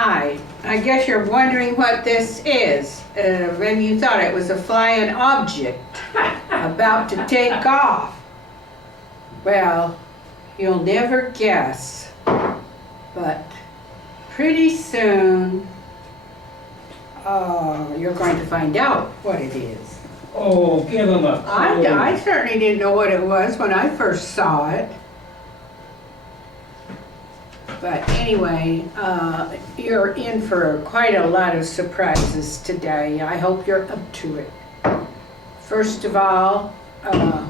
Hi, I guess you're wondering what this is. Maybe you thought it was a flying object about to take off. Well, you'll never guess, but pretty soon you're going to find out what it is. Oh, give him a clue. I certainly didn't know what it was when I first saw it. But anyway, you're in for quite a lot of surprises today. I hope you're up to it. First of all, I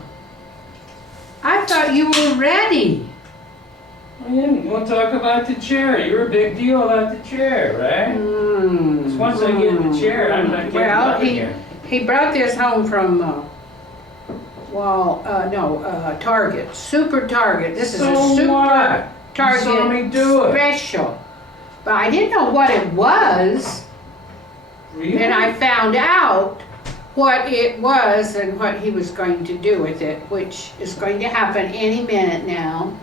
thought you were ready. We'll talk about the chair. You're a big deal about the chair, right? 'Cause once I get in the chair, I'm not getting up again. He brought this home from, Target, Super Target. This is a Super What? Target You saw me do it. special. But I didn't know what it was. Really? And I found out what it was and what he was going to do with it, which is going to happen any minute now.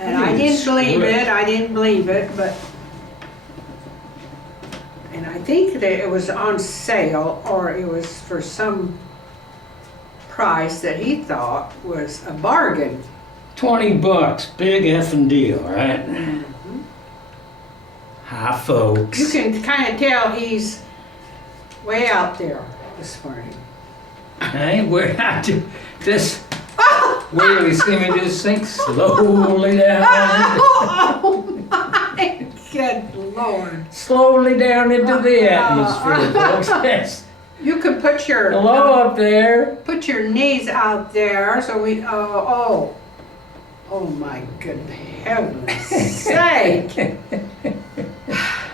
And I didn't believe it, but, and I think that it was on sale, or it was for some price that he thought was a bargain. $20, big effing deal, right? Hi, folks. You can kind of tell he's way out there this morning. Hey, we're out to this. Where we see me just sink slowly down. Oh my good Lord. Slowly down into the atmosphere, folks. Yes. You could put your Hello up there. put your knees out there so we oh my good heavens sake.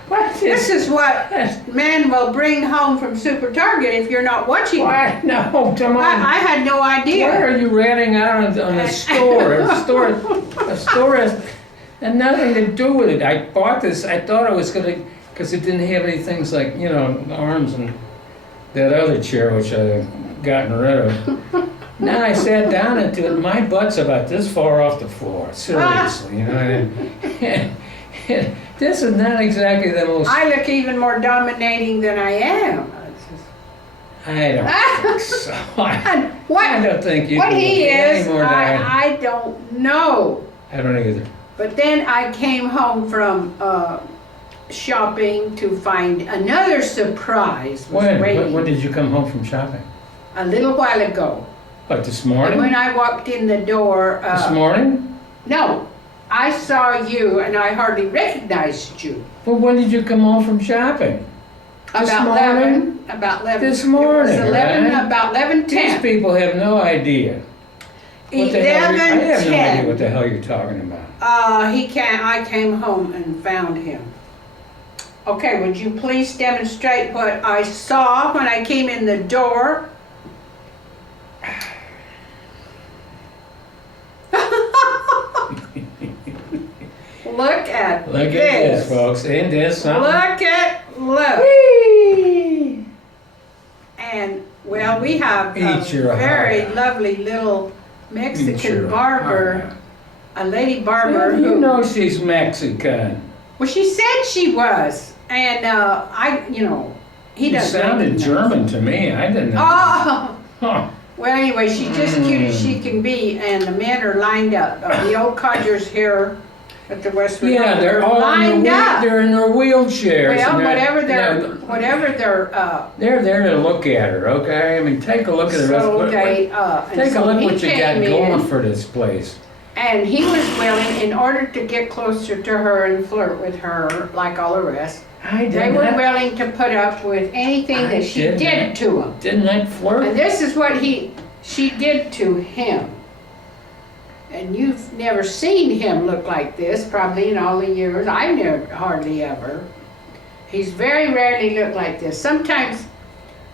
What This is what men will bring home from Super Target if you're not watching. Why? No, come on. I had no idea. Where are you ratting out on a store? A store has nothing to do with it. I bought this, I thought I was gonna, because it didn't have any things like, you know, arms and that other chair which I've gotten rid of. Now I sat down into it, my butt's about this far off the floor, seriously, you know. And this is not exactly the most... I look even more dominating than I am. I don't think so. I don't think you What can he look any is, more than I don't know. I don't either. But then I came home from shopping to find another surprise was waiting When did you come home from shopping? a little while ago. What, this And morning? when I walked in the door, This morning? no, I saw you and I hardly recognized you. Well, when did you come home from shopping? This About morning? 11. About 11. This morning, It was 11, right? about 11:10. These people have no idea. What the hell I have no idea 11:10. what the hell you're talking about. I came home and found him. Okay, would you please demonstrate what I saw when I came in the door? Look at Look at this, folks. Ain't this something? Look. Whee! And, well, we have a Eat your very heart out. lovely little Eat Mexican your barber, heart a lady out. barber You who, know she's Mexican. well, she said she was, and he She doesn't. sounded recognize. German to me. I didn't know. Oh, Huh. well, anyway, she's just cute as she can be, and the men are lined up. The old codgers here at the Westwood Yeah, they're all lined up. they're in their wheelchairs. Well, and whatever they're, they're, they're there to look at her, okay? I mean, take a look at the rest. so they, and Take a so look he what you got came going in, for this place. and he was willing, in order to get closer to her and flirt with her, like all the rest, they were willing to put up with anything I that she did did not. to him. Didn't I flirt? And this is what she did to him. And you've never seen him look like this, probably in all the years. I've never, hardly ever. He's very rarely looked like this. Sometimes,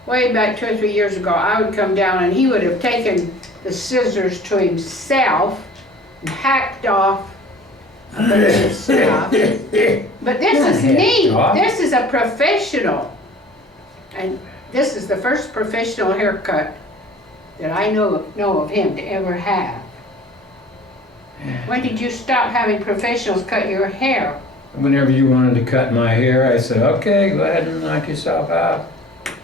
way back 2 or 3 years ago, I would come down and he would have taken the scissors to himself and hacked off a bunch of stuff. But this is neat. This is a professional. And this is the first professional haircut that I know of him to ever have. When did you stop having professionals cut your hair? Whenever you wanted to cut my hair, I said, okay, go ahead and knock yourself out.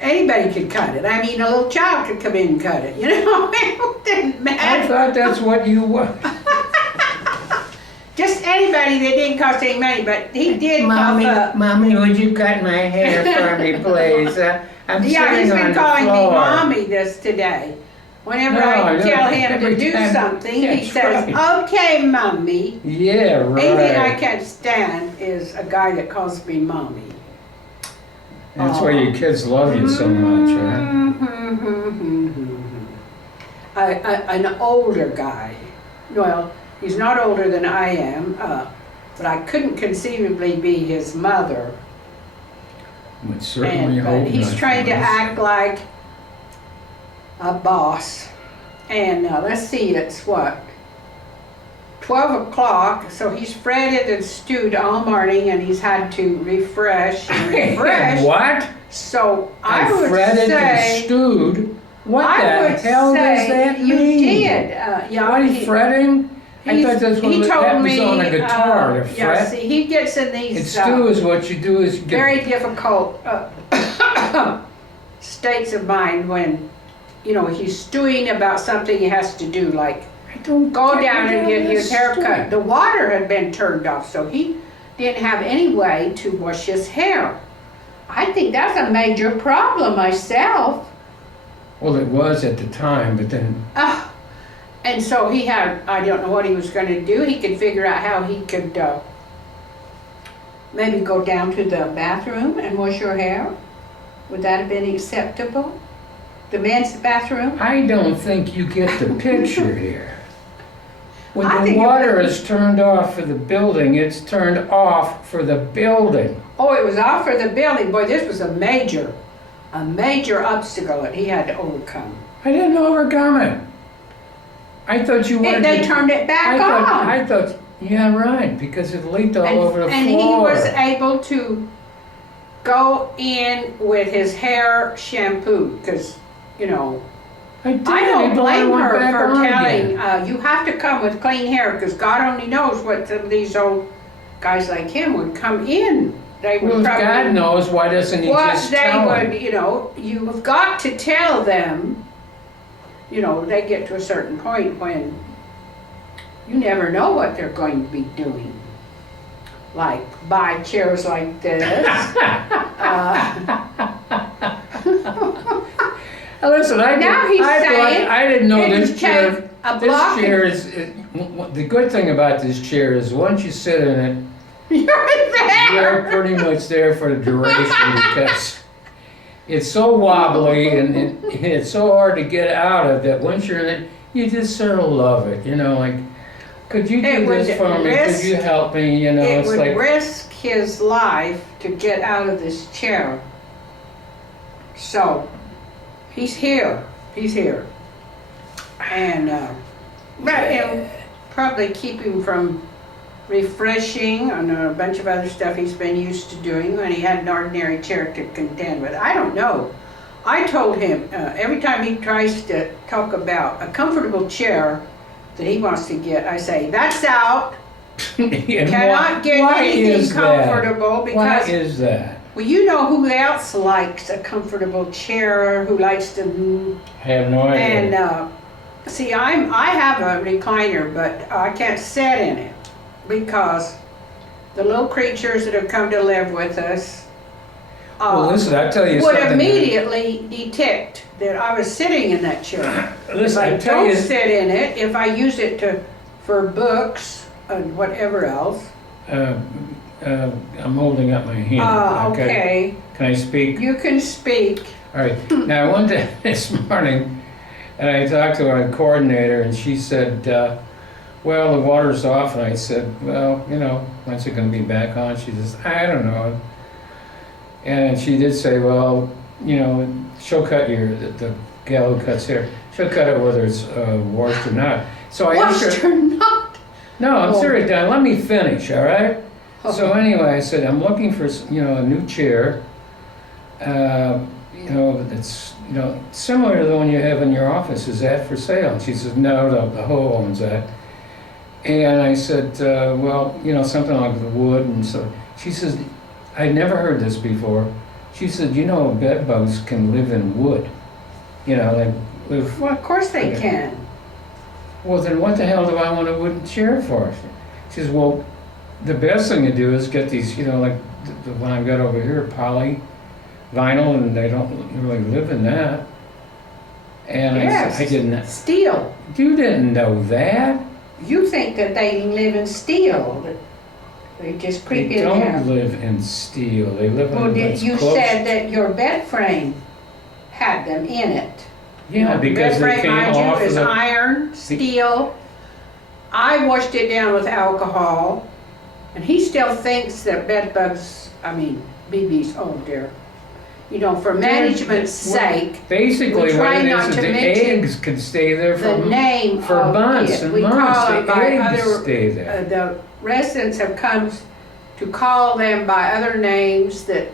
Anybody could cut it. I mean, a little child could come in and cut it, you know? It didn't I matter. thought that's what you want. Just anybody that didn't cost any money, but he did Mommy, pop up. Mommy, would you cut my hair for me, please? I'm Yeah, sitting he's on been the calling me floor. mommy this today. Whenever No, I tell him every to do time- something, he that's says, right. okay, mommy. Yeah, right. Anything I can't stand is a guy that calls me mommy. That's why your kids love you so much, right? An older guy. Well, he's not older than I am, but I couldn't conceivably be his mother. Would certainly But hope he's not, trying to Phyllis. act like a boss. And let's see, it's what? 12 o'clock, so he's fretted and stewed all morning and he's had to refresh and refresh. What? So I would fretted say, and stewed? What I the would hell does say that you mean? did. Yeah, What, he fretting? I thought that's what he that told was me, on a guitar, to yeah, fret. see, he gets in And these stew is what you do is you very get, difficult states of mind when, you know, he's stewing about something he has to do, like I don't go down and get his hair stew. cut. The water had been turned off, so he didn't have any way to wash his hair. I think that's a major problem myself. Well, it was at the time, but then, And so he had, I don't know what he was going to do. He could figure out how he could maybe go down to the bathroom and wash your hair. Would that have been acceptable? The men's bathroom? I don't think you get the picture here. When I the think it water would- is turned off for the building, it's turned off for the building. Oh, it was off for the building. Boy, this was a major obstacle that he had to overcome. I didn't overcome it. I thought you wanted They to... turned it back on. I thought, yeah, right, because it leaked all over the And floor. he was able to go in with his hair shampoo because, you know, I did. I don't but I blame went her back for on telling, again. you have to come with clean hair because God only knows what some of these old guys like him would come in. They would Well, if probably, God knows, why doesn't he what just they tell would, him? you know, you've got to tell them, you know, they get to a certain point when you never know what they're going to be doing. Like buy chairs like this. Listen, Now he's saying I didn't know it this would chair. take a This block chair is, the good thing about this chair is once you sit in it, You're there. you're pretty much there for the duration because it's so wobbly and it's so hard to get out of that once you're in it, you just sort of love it, you know, like, could you It do would this for me? risk- Could you help me? You know, It it's would like, risk his life to get out of this chair. So, he's here. He's here. And, it'll probably keep him from refreshing and a bunch of other stuff he's been used to doing when he had an ordinary chair to contend with. I don't know. I told him every time he tries to talk about a comfortable chair that he wants to get, I say, that's out. and Cannot get why anything is that? comfortable Why because, is that? well, you know who else likes a comfortable chair, who likes to, I have no idea. and see, I have a recliner, but I can't sit in it because the little creatures that have come to live with us well, listen, I tell you would something. immediately detect that I was sitting in that chair. Listen, If I I tell don't you. sit in it, if I use it for books and whatever else. I'm holding up my hand. Okay, Can I speak? you can speak. All right. Now, I went to this morning, and I talked to our coordinator, and she said, well, the water's off. And I said, well, you know, when's it going to be back on? She says, I don't know. And she did say, well, you know, she'll cut the gal who cuts hair, she'll cut it whether it's washed or not. So I asked her, Washed or not? no, I'm Oh. serious, Don, let me finish, all right? So anyway, I said, I'm looking for, you know, a new chair, you know, that's, you know, similar to the one you have in your office. Is that for sale? And she says, no, the whole owns that. And I said, well, you know, something like the wood, and so she says, I'd never heard this before. She said, you know, bed bugs can live in wood. You know, they live. Well, of course they can. Well, then what the hell do I want a wooden chair for? She says, well, the best thing to do is get these, you know, like the one I've got over here, poly vinyl, and they don't really live in that. And Yes. I didn't. Steel. You didn't know that? You think that they live in steel. That they just creep They in don't there. live in steel. They live Well, in what's you close. said that your bed frame had them in it. Yeah, because bed they frame, came mind you, off of is the. iron, steel. I washed it down with alcohol, and he still thinks that bed bugs, BBs, oh dear. You know, for management's sake, Basically, we what try it not is to the mention eggs can stay there the name for of months it. and We months. call them The by eggs other, stay there. the residents have come to call them by other names that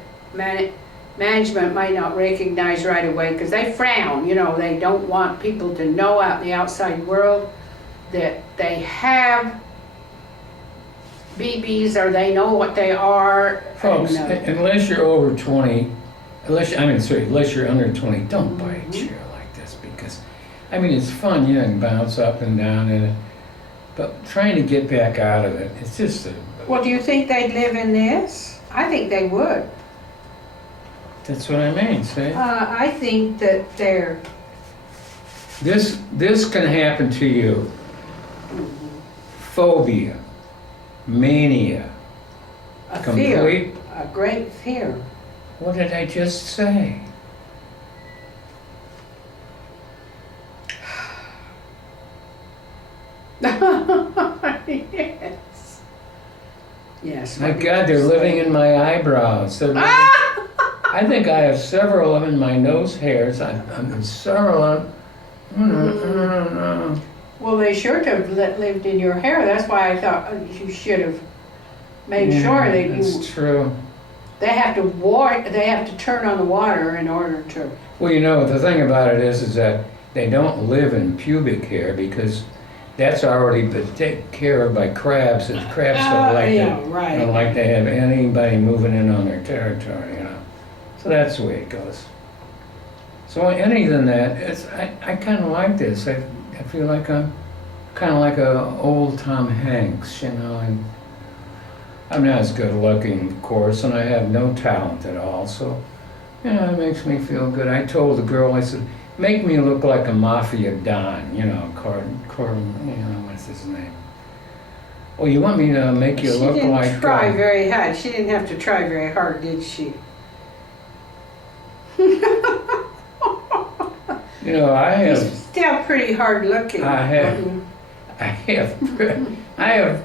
management might not recognize right away, because they frown, you know, they don't want people to know out in the outside world that they have BBs, or they know what they are. Folks, and, unless you're over 20, unless you're under 20, don't buy a chair like this, because, it's fun, you can bounce up and down in it, but trying to get back out of it, it's just well, do you think they'd live in this? I think they would. that's what I mean, see? I think that they're, This can happen to you. Phobia, mania, a complete. fear, a great fear. What did I just say? Yes. Yes. My what did God, you they're say? living in my eyebrows. I think I have several of them in my nose hairs. I'm several of them. Well, they sure have lived in your hair. That's why I thought you should have made sure that It's true. they have to turn on the water in order to. Well, you know, the thing about it is that they don't live in pubic hair, because that's already been taken care of by crabs, and crabs don't like right. don't like to have anybody moving in on their territory, you know. So that's the way it goes. So anything than that, I kind of like this. I feel like I'm kind of like a old Tom Hanks, you know. And I'm not as good looking, of course, and I have no talent at all. So, it makes me feel good. I told the girl, I said, make me look like a mafia don, you know, what's his name? Well, you want me to make you look like... She didn't try very hard. She didn't have to try very hard, did she? You know, I have... He's still pretty hard looking. I have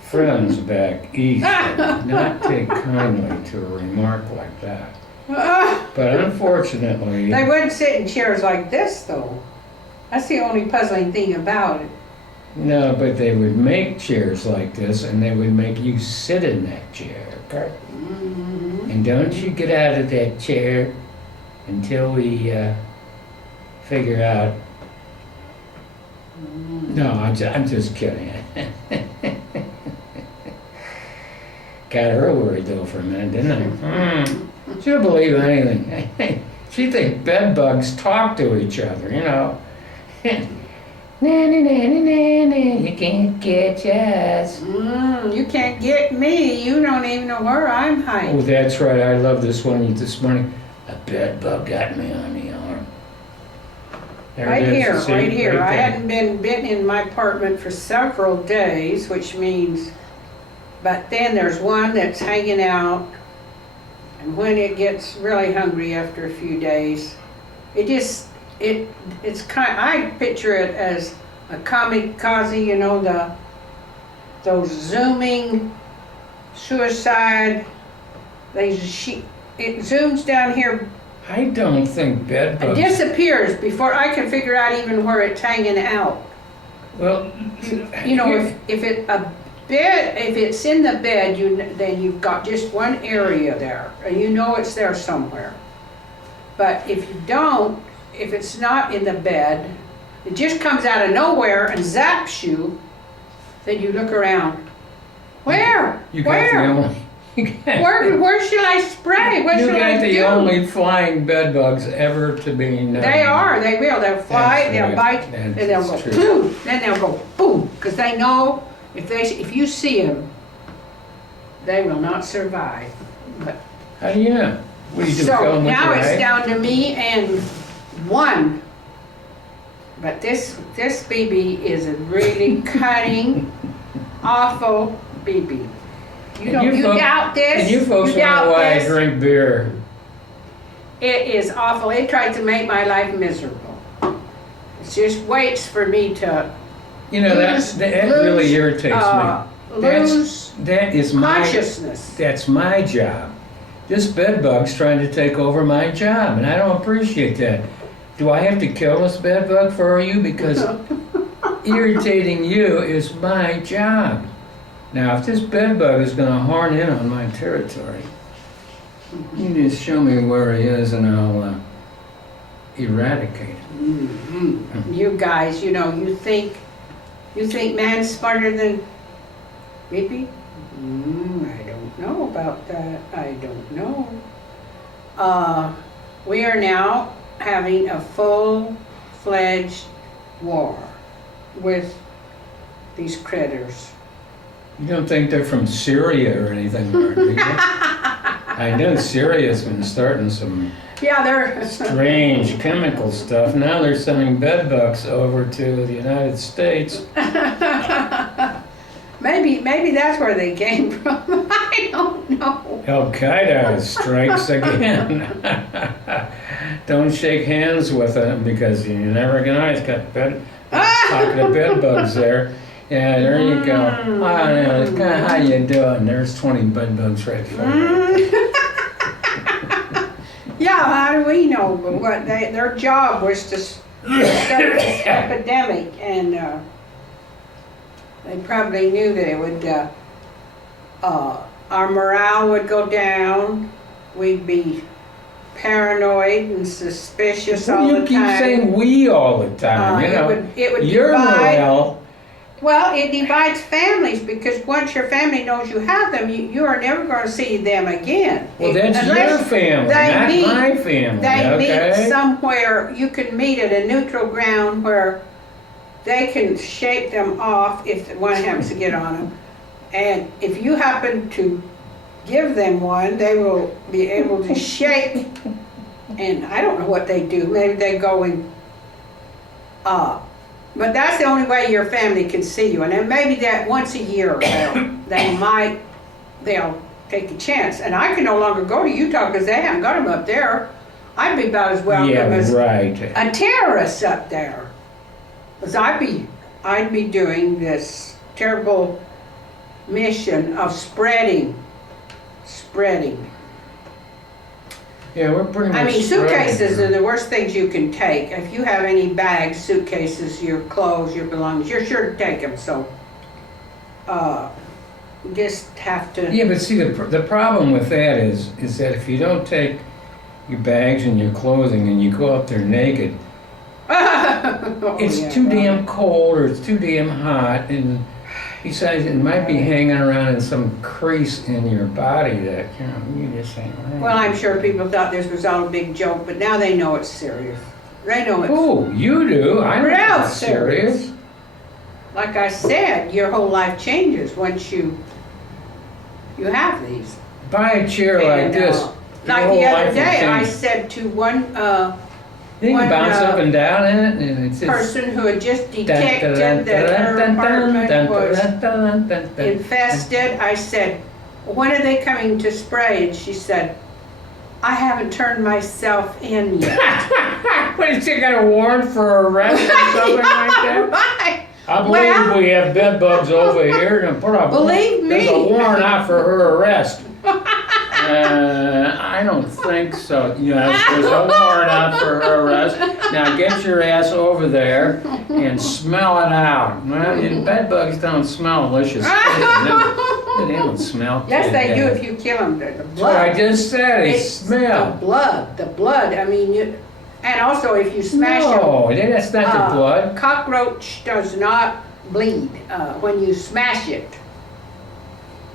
friends back east that do not take kindly to a remark like that. But unfortunately... They wouldn't sit in chairs like this, though. That's the only puzzling thing about it. No, but they would make chairs like this, and they would make you sit in that chair, okay? Mm-hmm. And don't you get out of that chair until we figure out... No, I'm just kidding. Got her worried though for a minute, didn't I? She'll believe anything. She thinks bed bugs talk to each other, you know. Nanny, nanny, nanny, you can't catch us. You can't get me. You don't even know where I'm Oh, hiding. that's right. I love this one this morning. A bed bug got me on the arm. There Right it is, here, see? right here. I there. hadn't been bitten in my apartment for several days, which means, but then there's one that's hanging out, and when it gets really hungry after a few days, it's I picture it as a kamikaze, you know, those zooming suicide, it zooms down here. I don't think bed It bugs... disappears before I can figure out even where it's hanging out. Well, You know, if it's in the bed, then you've got just one area there, and you know it's there somewhere. But if you don't, if it's not in the bed, it just comes out of nowhere and zaps you, then you look around. Where? You got Where? the only. Where should I spray? What You should I got the do? only flying bed bugs ever to be known. They are. They will. They'll fly. That's They'll right. bite. That's And they'll go true. boom. Then they'll go boom. Because they know if you see them, they will not survive. But How do you know? What do you do? kill so 'em with now your it's eye? down to me and one. But this BB is a really cutting, awful BB. You And don't. You folks- doubt this? And you folks doubt wonder why I this? drink beer. It is awful. It tried to make my life miserable. It just waits for me to You know, that lose- really irritates me. lose That is my, consciousness. that's my job. This bed bug's trying to take over my job, and I don't appreciate that. Do I have to kill this bed bug for you? Because irritating you is my job. Now, if this bed bug is gonna horn in on my territory, you just show me where he is and I'll eradicate him. You guys, you know, you think man's smarter than BB? I don't know about that. I don't know. We are now having a full-fledged war with these critters. You don't think they're from Syria or anything, do you? I know Syria's been starting some Yeah, they're strange chemical stuff. Now they're sending bed bugs over to the United States. maybe that's where they came from. I don't know. Al Qaeda strikes again. Don't shake hands with them because you never know. It's got pocket of bed bugs there. Yeah, there you go. How you doing? There's 20 bed bugs right there. Yeah, how do we know? But what their job was to start this epidemic, and they probably knew that it would. Our morale would go down. We'd be paranoid and suspicious all the You time. keep saying we all the time. You know, it would your divide. morale. Well, it divides families because once your family knows you have them, you are never going to see them again. Well, that's Unless your family, they not meet- my family. They Okay. meet somewhere, you can meet at a neutral ground where they can shake them off if one happens to get on them. And if you happen to give them one, they will be able to shake. And I don't know what they do. Maybe they go and, but that's the only way your family can see you. And then maybe that once a year they'll take a chance. And I can no longer go to Utah because they haven't got them up there. I'd be about as welcome Yeah, as right. a terrorist up there. Because I'd be doing this terrible mission of spreading. Yeah, we're pretty much. I mean, spreading suitcases here. are the worst things you can take. If you have any bags, suitcases, your clothes, your belongings, you're sure to take them. So, just have to. Yeah, but see, the problem with that is that if you don't take your bags and your clothing and you go up there naked, Oh, it's yeah, too right. damn cold or it's too damn hot, and besides, it might be hanging around in some crease in your body that you just ain't right. Well, I'm sure people thought this was all a big joke, but now they know it's serious. They know it's. Oh, you do? I don't Real think it's serious. Like I said, your whole life changes once you have these. Buy a chair like And, this. like your whole the life other will day, I change. said to one You can one, bounce up and down in it, and it's person who had just detected that her apartment was infested, I said, when are they coming to spray? And she said, I haven't turned myself in yet. What, did she got a warrant for arrest or something like that? Right. I believe Well- we have bed bugs over here, and put up. Believe There's me. a warrant out for her arrest. I don't think so. Yes, there's a warrant out for her arrest. Now get your ass over there and smell it out. Well, bed bugs don't smell delicious. They don't smell. Yes, they do good. if you kill them. The That's what I blood. just said. They It's smell. The blood. I mean, And also, if you smash them, No, that's not the blood. cockroach does not bleed when you smash it.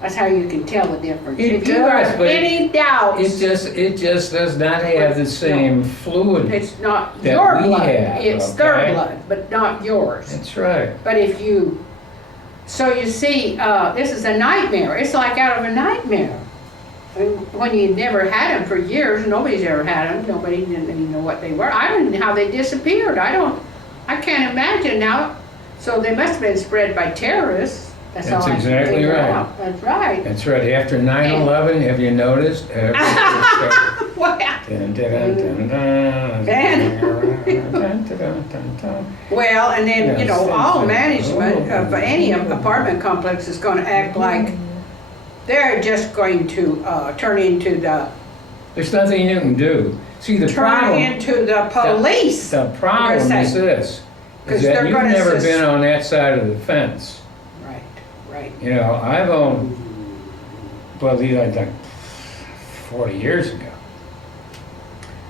That's how you can tell the difference. It If you does, have but any doubts, It just does not have the same fluid. it's not that your we blood. have, It's their okay? blood, but not yours. That's right. But if you, so you see, this is a nightmare. It's like out of a nightmare. I mean, when you never had them for years, nobody's ever had them. Nobody didn't even know what they were. I don't know how they disappeared. I can't imagine now. So they must have been spread by terrorists. That's all I can exactly figure right. out. That's right. That's right. After 9/11, have you noticed? Well, well, and then, you know, all management of any apartment complex is going to act like they're just going to turn into the There's nothing you can do. See, the turn problem. into the police. The problem They're is saying. this: Because is that they're you've gonna never sus- been on that side of the fence. Right, right. You know, I've owned, well, these are like 40 years ago.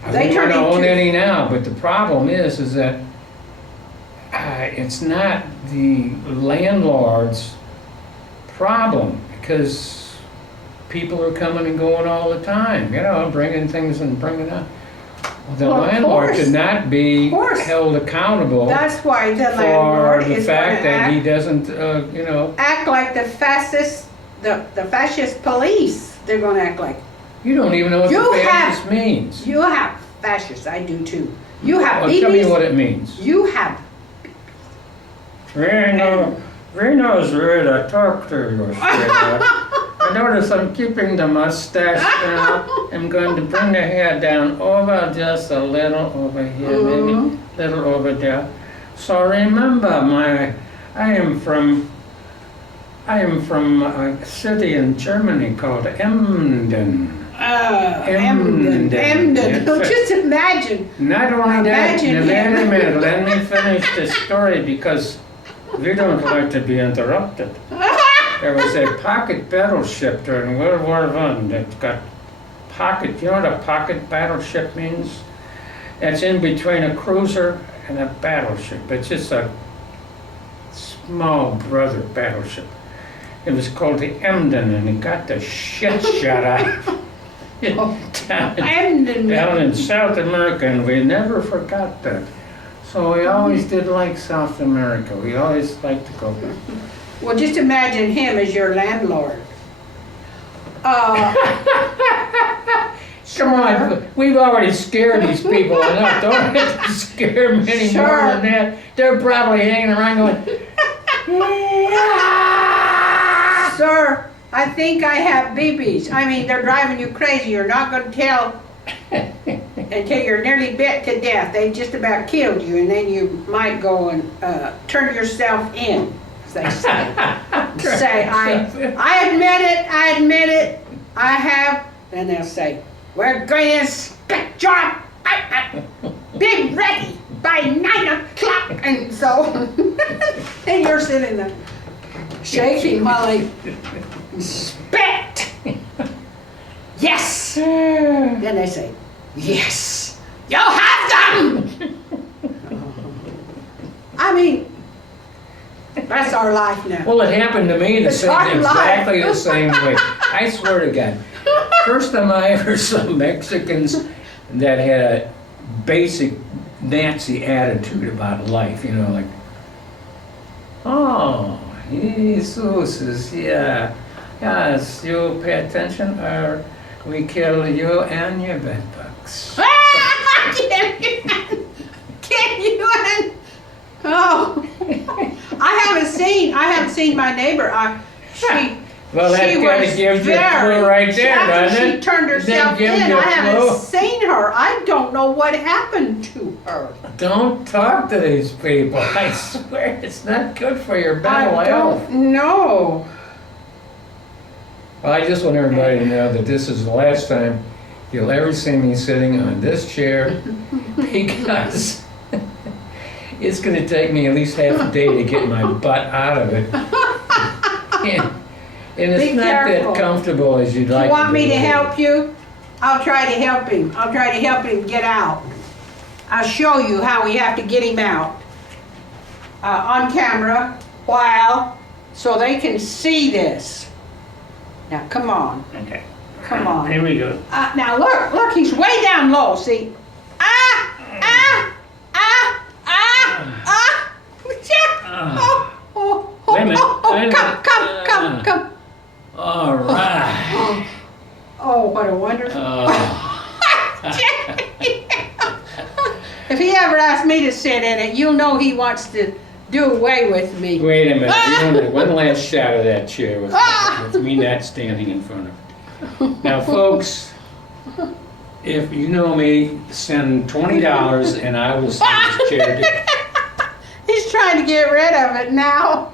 I They don't turn own into- any now, but the problem is that it's not the landlord's problem, because people are coming and going all the time, you know, bringing things and bringing up. The Well, of landlord course. should not be Of course. held accountable That's why the for landlord the is fact going that he to doesn't, you know, act like the fascist police. They're going to act like, you don't even know what You the have- fascist means. you have fascists, I do too. You have Well, tell me what BBs, it means. you have, Reno's ready to talk to you, sweetheart. I notice I'm keeping the mustache down. I'm going to bring the hair down over just a little over here, maybe a little over there. So remember, I am from a city in Germany called Emden. Emden. That's right. Just imagine. Not only that, Imagine wait a him. minute, let me finish the story because we don't like to be interrupted. There was a pocket battleship during World War I that got pocket, you know what a pocket battleship means? It's in between a cruiser and a battleship. It's just a small brother battleship. It was called the Emden, and it got the shit shot out of it Emden. down in South America, and we never forgot that. So we always did like South America. We always liked to go there. Well, just imagine him as your landlord. Come on, we've already scared these people enough. Don't have to scare them any more Sure. than that. They're probably hanging around going, Sir, I think I have BBs. I mean, they're driving you crazy. You're not going to tell until you're nearly bit to death. They just about killed you, and then you might go and turn yourself in, as they say. Say, I admit it, I have. Then they'll say, we're going to inspect your be ready by 9 o'clock. And so, and you're sitting there shaking while they inspect. Yes. Then they say, yes, you have them. I mean, that's our life now. well, it happened to me It's our exactly life. the same way. I swear to God. First time I ever saw Mexicans that had a basic Nazi attitude about life, you know, like, oh, Jesus is, yeah, yes, you pay attention or we kill you and your bed bugs. Can you? Oh, I haven't seen my neighbor. Well, that she kind was of gives you a very- clue right there, after doesn't she it? turned herself gives in. you a I haven't clue. seen her. I don't know what happened to her. Don't talk to these people. I swear it's not good for your mental I health. don't know. Well, I just want everybody to know that this is the last time you'll ever see me sitting on this chair because it's going to take me at least half a day to get my butt out of it. And it's Be not careful. that comfortable as you'd like You want me to be. help you? I'll try to help him. I'll try to help him get out. I'll show you how we have to get him out on camera so they can see this. Now, come on. Okay. Come on. Here we go. Now, look, he's way down low, see? Wait a minute, wait a minute. Come. All right. Oh, what a wonderful. Oh. If he ever asks me to sit in it, you'll know he wants to do away with me. Wait a minute. You want one last shot of that chair with me not standing in front of it. Now, folks, if you know me, send $20 and I will send this chair to. He's trying to get rid of it now.